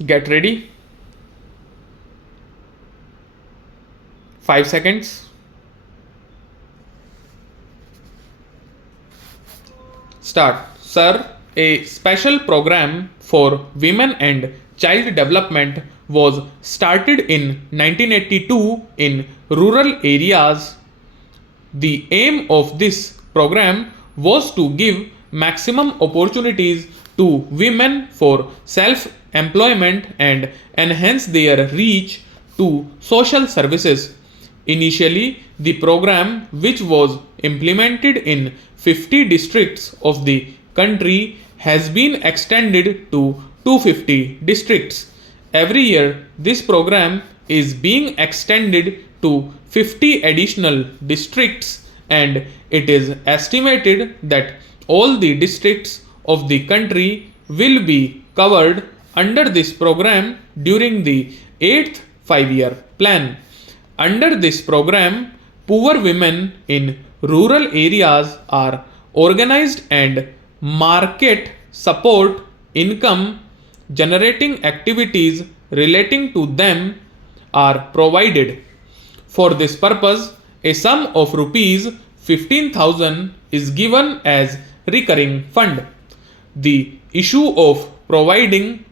Get ready. 5 seconds. Start. Sir, a special program for women and child development was started in 1982 in rural areas. The aim of this program was to give maximum opportunities to women for self employment and enhance their reach to social services. Initially, the program, which was implemented in 50 districts of the country, has been extended to 250 districts. Every year, this program is being extended to 50 additional districts, and it is estimated that all the districts of the country will be covered under this program during the 8th 5-year plan. Under this program, poor women in rural areas are organized and market support income generating activities relating to them are provided. For this purpose, a sum of rupees 15,000 is given as recurring fund. The issue of providing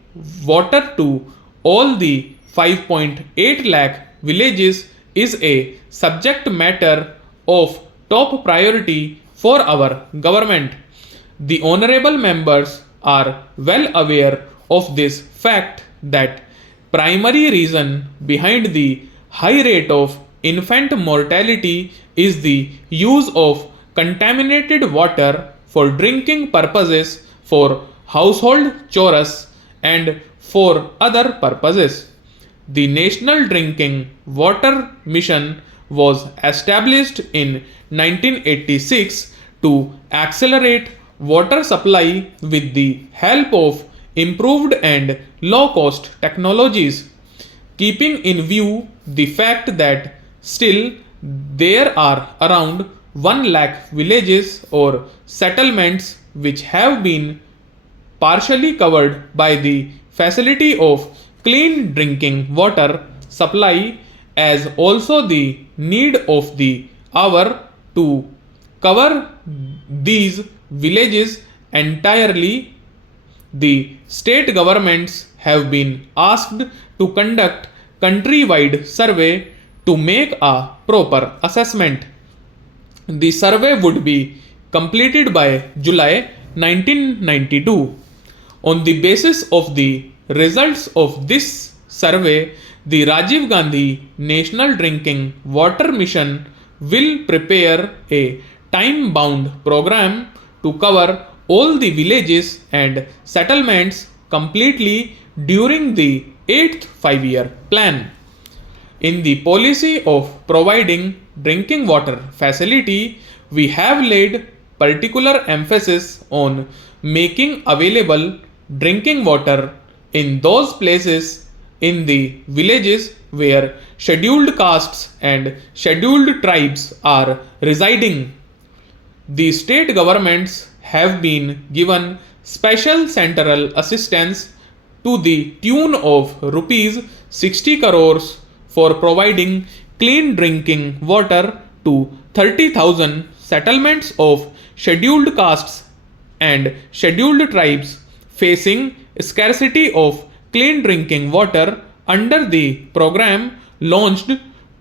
water to all the 5.8 lakh villages is a subject matter of top priority for our government. The honorable members are well aware of this fact that primary reason behind the high rate of infant mortality is the use of contaminated water for drinking purposes, for household chores, and for other purposes. The National Drinking Water Mission was established in 1986 to accelerate water supply with the help of improved and low cost technologies, keeping in view the fact that still there are around 1 lakh villages or settlements which have been partially covered by the facility of clean drinking water supply, as also the need of the hour to cover these villages entirely. The state governments have been asked to conduct countrywide survey to make a proper assessment. The survey would be completed by July 1992. On the basis of the results of this survey, the Rajiv Gandhi National Drinking Water Mission will prepare a time bound program to cover all the villages and settlements completely during the 8th 5-year plan. In the policy of providing drinking water facility, we have laid particular emphasis on making available drinking water in those places in the villages where scheduled castes and scheduled tribes are residing. The state governments have been given special central assistance to the tune of rupees 60 crores for providing clean drinking water to 30,000 settlements of scheduled castes and scheduled tribes facing scarcity of clean drinking water under the program launched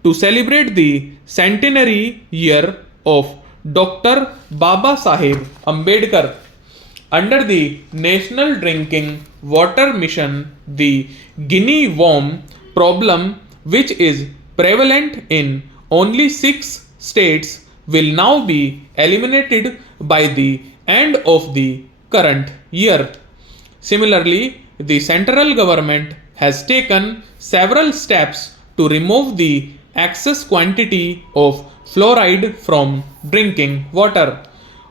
to celebrate the centenary year of Dr. Baba Saheb Ambedkar. Under the National Drinking Water Mission, the Guinea worm problem, which is prevalent in only 6 states, will now be eliminated by the end of the current year. Similarly, the central government has taken several steps to remove the excess quantity of fluoride from drinking water.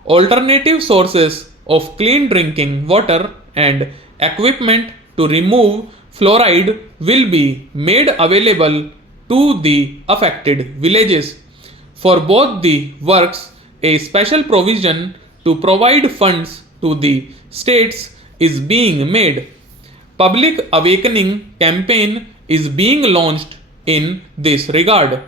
Alternative sources of clean drinking water and equipment to remove fluoride will be made available to the affected villages. For both the works, a special provision to provide funds to the states is being made. public awakening campaign is being launched in this regard.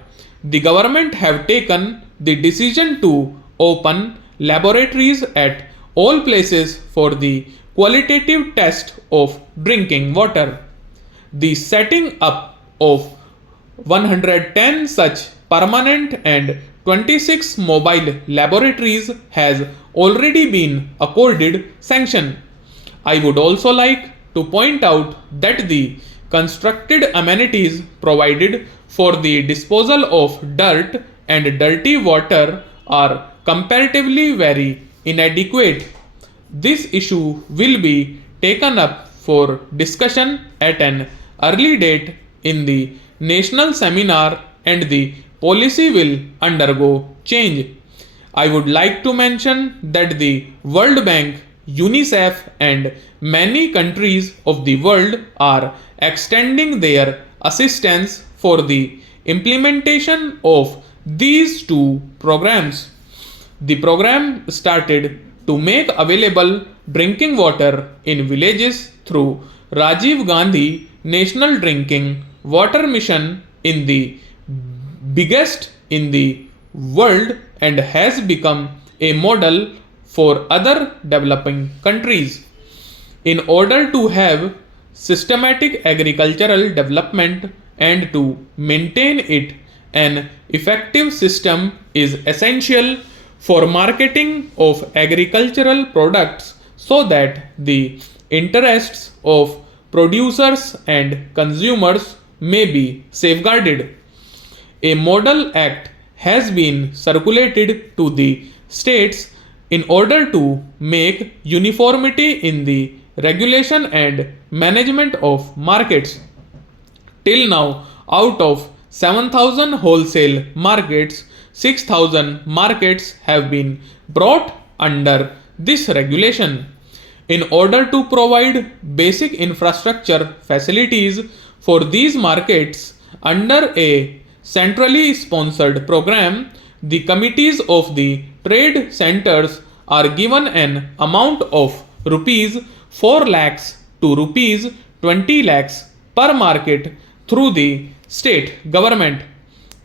The government have taken the decision to open laboratories at all places for the qualitative test of drinking water. The setting up of 110 such permanent and 26 mobile laboratories has already been accorded sanction. I would also like to point out that the constructed amenities provided for the disposal of dirt and dirty water are comparatively very inadequate. This issue will be taken up for discussion at an early date in the national seminar and the policy will undergo change. I would like to mention that the World Bank, UNICEF, and many countries of the world are extending their assistance for the implementation of these two programs. The program started to make available drinking water in villages through Rajiv Gandhi National Drinking Water Mission in the biggest in the world and has become a model for other developing countries. In order to have systematic agricultural development and to maintain it, an effective system is essential for marketing of agricultural products so that the interests of producers and consumers may be safeguarded. A model act has been circulated to the states in order to make uniformity in the regulation and management of markets. Till now, out of 7,000 wholesale markets, 6,000 markets have been brought under this regulation. In order to provide basic infrastructure facilities for these markets under a centrally sponsored program, the committees of the trade centers are given an amount of rupees 4 lakhs to rupees 20 lakhs per market through the state government.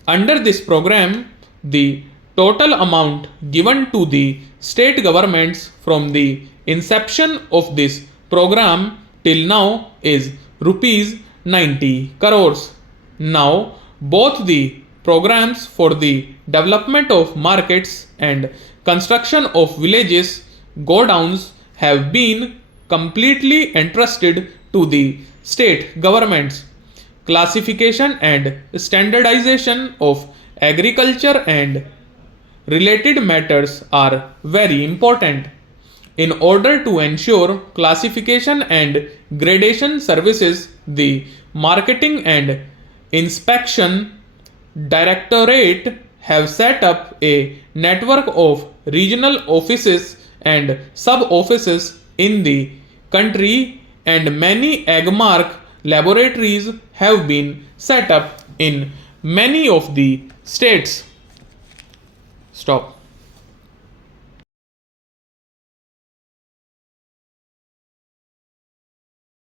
Under this program, the total amount given to the state governments from the inception of this program till now is rupees 90 crores. Now, both the programs for the development of markets and construction of villages godowns have been completely entrusted to the state governments. Classification and standardization of agriculture and related matters are very important. In order to ensure classification and gradation services, the Marketing and Inspection Directorate have set up a network of regional offices and sub-offices in the country, and many agmark laboratories have been set up in many of the states. Stop.